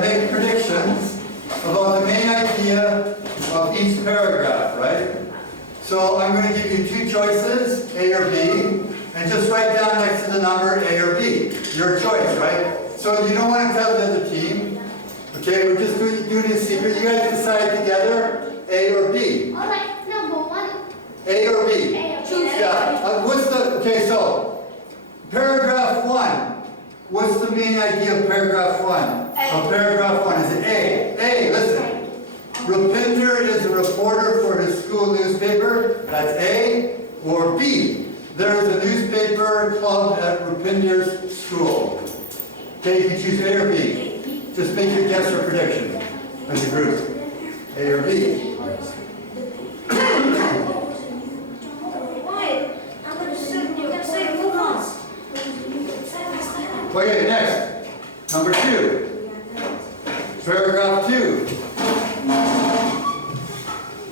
make predictions about the main idea of each paragraph, right? So I'm going to give you two choices, A or B, and just write down next to the number A or B. Your choice, right? So you don't want to tell the other team. Okay, we're just doing it in secret. You guys decide together, A or B. Or like number one. A or B. Choose. Yeah. Okay, so paragraph 1. What's the main idea of paragraph 1? Of paragraph 1, is it A? A, listen. Rupinder is a reporter for his school newspaper. That's A. Or B. There is a newspaper club at Rupinder's school. Okay, you can choose A or B. Just make your guess or prediction as a group. A or B. Okay, next. Number 2. Paragraph 2.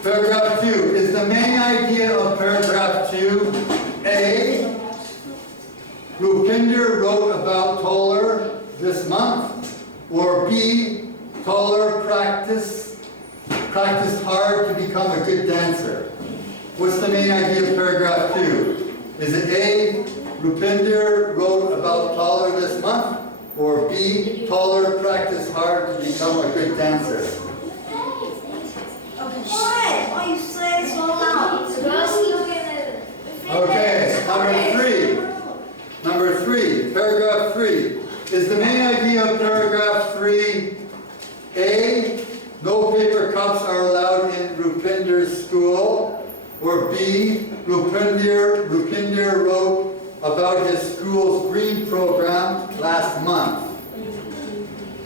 Paragraph 2. Is the main idea of paragraph 2 A? Rupinder wrote about Toller this month, or B? Toller practiced hard to become a good dancer. What's the main idea of paragraph 2? Is it A? Rupinder wrote about Toller this month, or B? Toller practiced hard to become a good dancer. Why are you saying so loud? Okay, number 3, paragraph 3. Is the main idea of paragraph 3 A? No paper cups are allowed in Rupinder's school, or B? Rupinder wrote about his school's green program last month.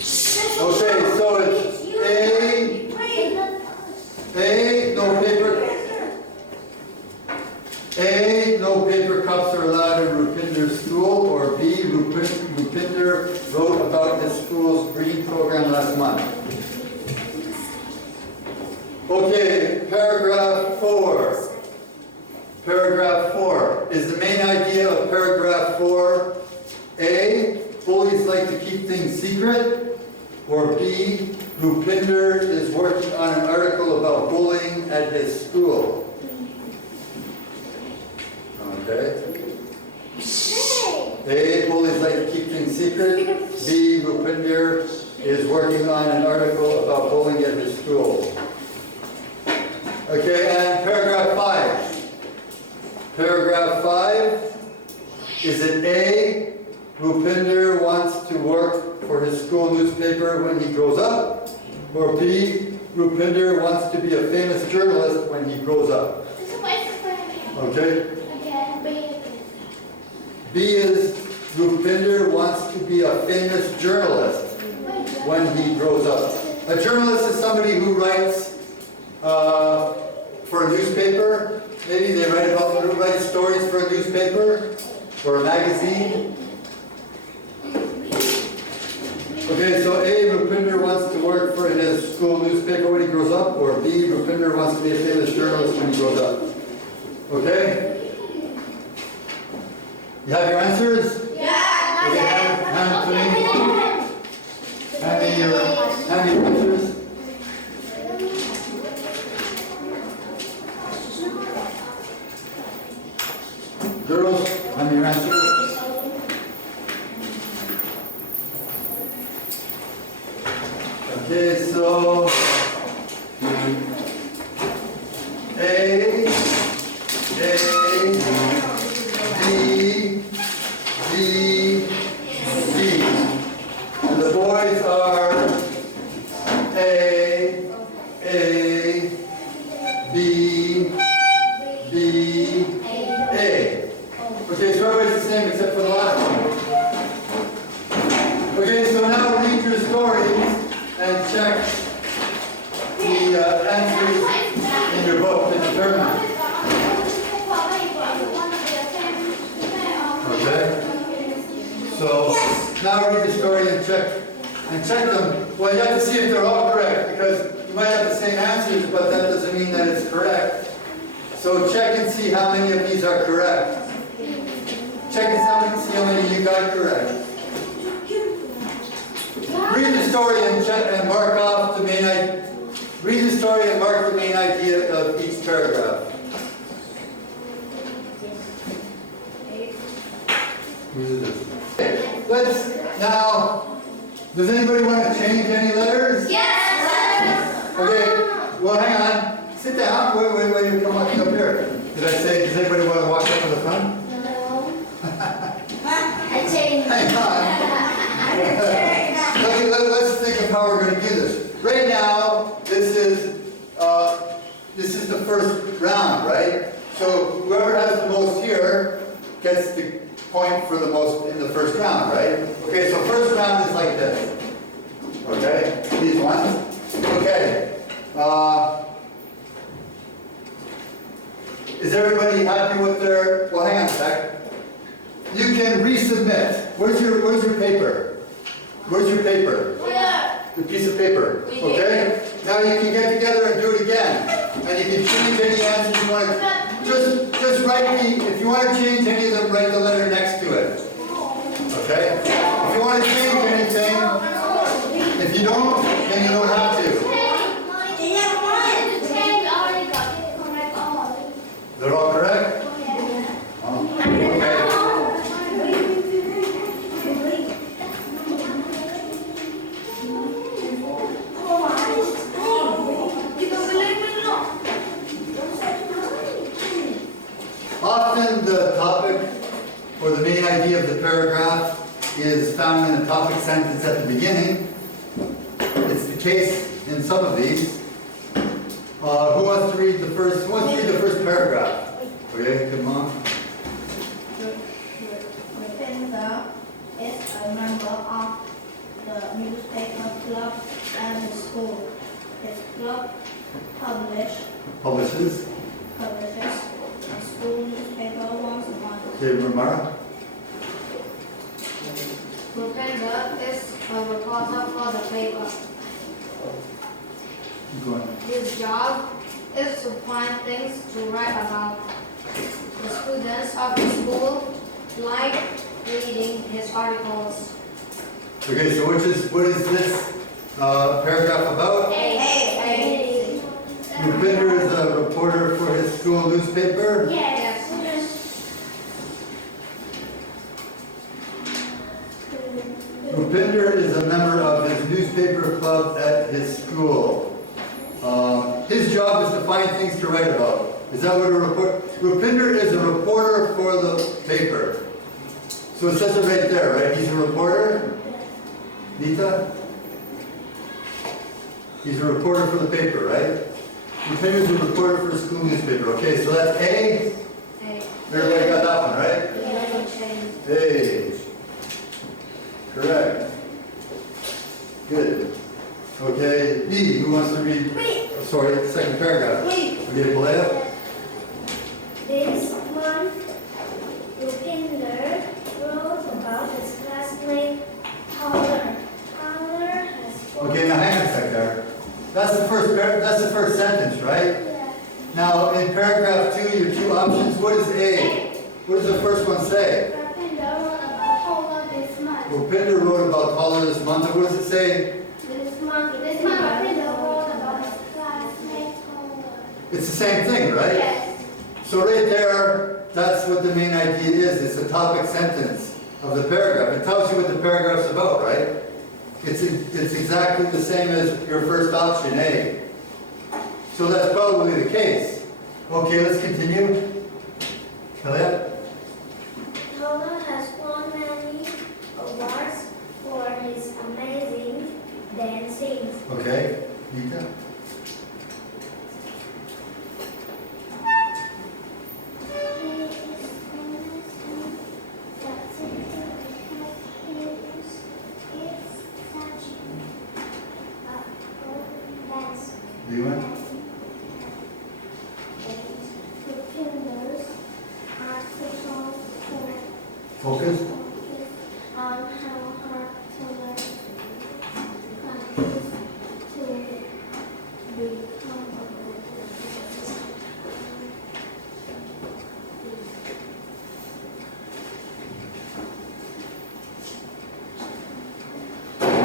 Okay, so it's no paper cups are allowed in Rupinder's school, or B, Rupinder wrote about his school's green program last month. Okay, paragraph 4. Paragraph 4. Is the main idea of paragraph 4 A, bullies like to keep things secret, or B, Rupinder is working on an article about bullying at his school? Okay. A, bullies like to keep things secret. B, Rupinder is working on an article about bullying at his school. Okay, and paragraph 5. Paragraph 5. Is it A, Rupinder wants to work for his school newspaper when he grows up? Or B, Rupinder wants to be a famous journalist when he grows up? Okay. B is Rupinder wants to be a famous journalist when he grows up. A journalist is somebody who writes for a newspaper. Maybe they write stories for a newspaper or a magazine. Okay, so A, Rupinder wants to work for his school newspaper when he grows up, or B, Rupinder wants to be a famous journalist when he grows up. Okay? You have your answers? Yeah. Okay, hand me your answers. Girls, hand me your answers. Okay, so A, B, D, D. And the boys are A, B, B, A. Okay, so everybody's the same except for the last one. Okay, so now read your stories and check the answers in your book to determine. Okay? So now read the story and check them. Well, you have to see if they're all correct, because you might have the same answers, but that doesn't mean that it's correct. So check and see how many of these are correct. Check and see how many you got correct. Read the story and this paragraph? Okay, now, does anybody want to change any letters? Yes. Okay, well, hang on. Sit down. Wait, you come up here. Did I say, does anybody want to walk up to the front? No. I changed. Hang on. Okay, let's think of how we're going to do this. Right now, this is the first round, right? So whoever has the most here gets the point for the most in the first round, right? Okay, so first round is like this. Okay, these ones. Okay. Is everybody happy with their? Well, hang on a sec. You can resubmit. Where's your paper? Where's your paper? Yeah. The piece of paper. Okay? Now you can get together and do it again. And you can change any answers you want to. Just write if you want to change any of them, write the letter next to it. Okay? If you want to change anything, if you don't, then you don't have to. They're all correct? Oh, okay. Often the topic or the main idea of the paragraph is found in the topic sentence at the beginning. It's the case in some of these. Who wants to read the first? Who wants to read the first paragraph? Okay, come on. Rupinder is a member of the newspaper club and the school. His club Publishes. publishes a school newspaper once a month. Okay, Ramara. Rupinder is a reporter for the paper. Keep going. His job is to find things to write about. The students of the school like reading his articles. Okay, so what is this paragraph about? Hey. Rupinder is a reporter for his school newspaper. Yes. Rupinder is a member of his newspaper club at his school. His job is to find things to write about. Is that what a reporter? Rupinder is a reporter for the paper. So it says it right there, right? He's a reporter. Nita? He's a reporter for the paper, right? Rupinder's a reporter for a school newspaper. Okay, so that's A. Everybody got that one, right? A. Correct. Good. Okay, B, who wants to read? Oh, sorry, second paragraph. Okay, play up. This month, Rupinder wrote about his classmate, Tyler. Tyler has Okay, now hang on a sec there. That's the first sentence, right? Yeah. Now, in paragraph 2, your two options, what is A? What does the first one say? Rupinder wrote about Tyler this month. Rupinder wrote about Tyler this month, and what does it say? This month, Rupinder wrote about his classmate, Tyler. It's the same thing, right? Yes. So right there, that's what the main idea is. It's a topic sentence of the paragraph. It tells you what the paragraph's about, right? It's exactly the same as your first option, A. So that's probably the case. Okay, let's continue. Talia? Tyler has won many awards for his amazing dancing. Okay, Nita? Do you want? Focus? On how hard to learn practice to become a good teacher.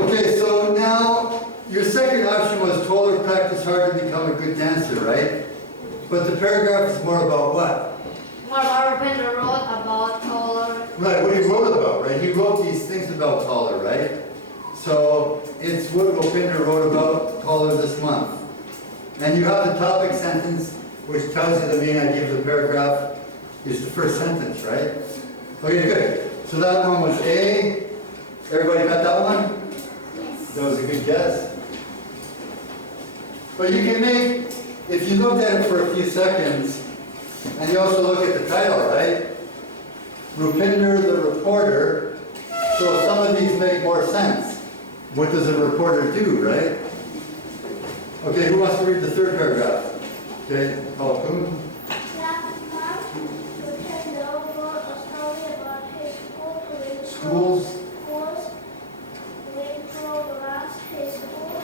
Okay, so now your second option was told her practice hard to become a good dancer, right? But the paragraph is more about what? More about Rupinder wrote about taller. Right, what he wrote about, right? He wrote these things about taller, right? So it's what Rupinder wrote about taller this month. And you have the topic sentence, which tells you the main idea of the paragraph is the first sentence, right? Okay, good. So that one was A. Everybody got that one? That was a good guess. But you can make, if you looked at it for a few seconds, and you also look at the title, right? Rupinder the reporter. So some of these make more sense. What does a reporter do, right? Okay, who wants to read the third paragraph? Okay, Paul Kuhn. Last month, Rupinder wrote a story about his Schools. Green programs his school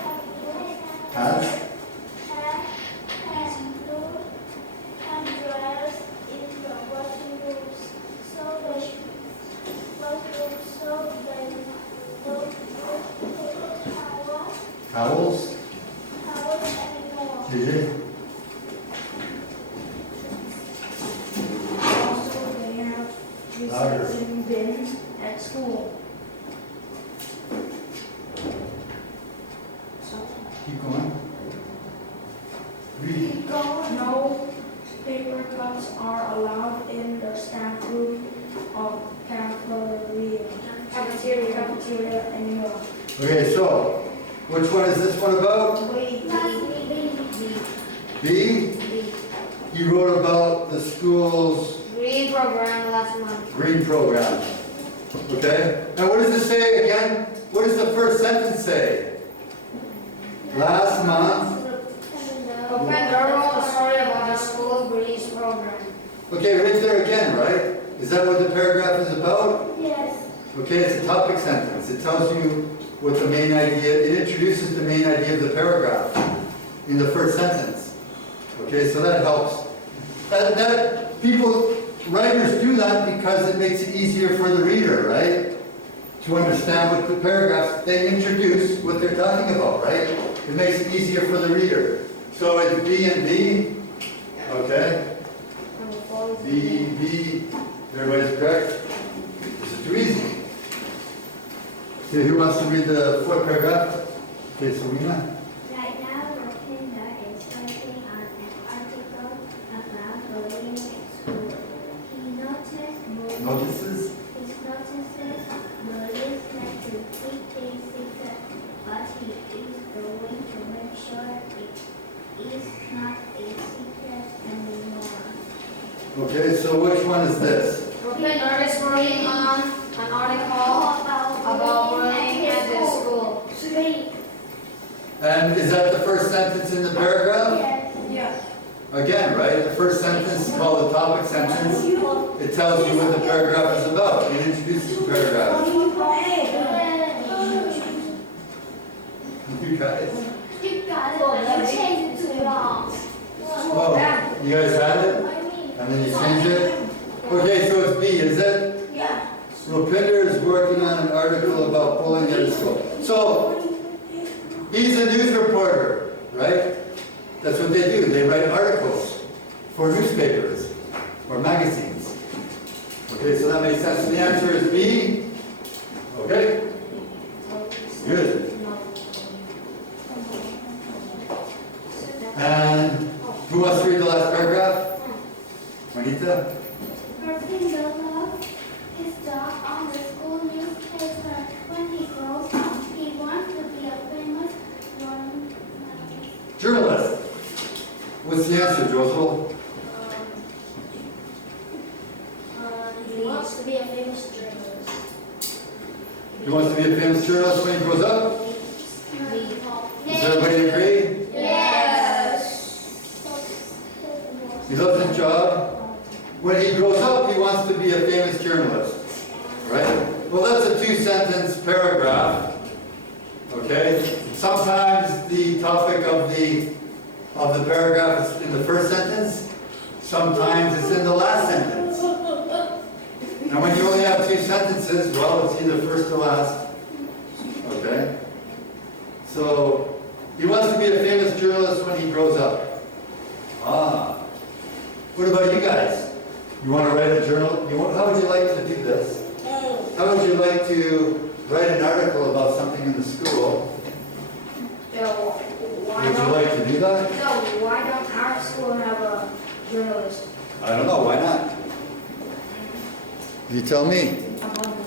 Has. has blue hand dryers in the washing rooms, so they don't Towels. anymore. JJ. Also, they have recycling bins at school. Keep going. Read. No paper cups are allowed in the staff room of cafeteria anymore. Okay, so which one is this one about? B. He wrote about the school's Green program last month. green program. Okay? And what does it say again? What does the first sentence say? Last month. Rupinder wrote a story about the school Greens program. Okay, right there again, right? Is that what the paragraph is about? Yes. Okay, it's a topic sentence. It tells you what the main idea, it introduces the main idea of the paragraph in the first sentence. Okay, so that helps. Writers do that because it makes it easier for the reader, right? To understand what the paragraphs, they introduce what they're talking about, right? It makes it easier for the reader. So it's B and B, okay? B, everybody's correct? This is too easy. Okay, who wants to read the fourth paragraph? Okay, Selena. Right now, Rupinder is working on an article about bullying at school. He Notices? notices bullies like to keep things secret, but he is going to make sure it is not a secret anymore. Okay, so which one is this? Rupinder is working on an article about bullying at the school. And is that the first sentence in the paragraph? Yes. Yes. Again, right? The first sentence is called the topic sentence. It tells you what the paragraph is about. It introduces the paragraph. You guys. You got it, but you changed it to wrong. Oh, you guys had it? And then you changed it? Okay, so it's B, is it? Yeah. Rupinder is working on an article about bullying at his school. So, he's a news reporter, right? That's what they do. They write articles for newspapers or magazines. Okay, so that makes sense. The answer is B. Okay? Good. And who wants to read the last paragraph? Juanita? Rupinder loves his job on the school newspaper. When he grows up, he wants to be a famous one. Journalist. What's the answer, Josel? He wants to be a famous journalist. He wants to be a famous journalist when he grows up? Does everybody agree? He loves his job. When he grows up, he wants to be a famous journalist. Right? Well, that's a two-sentence paragraph. Okay? Sometimes the topic of the paragraph is in the first sentence. Sometimes it's in the last sentence. And when you only have two sentences, well, it's either first or last. Okay? So, he wants to be a famous journalist when he grows up. Ah. What about you guys? You want to write a journal? How would you like to do this? How would you like to write an article about something in the school? So why Would you don't, like to do that? so why don't our school have a journalist? I don't know, why not? You tell me. About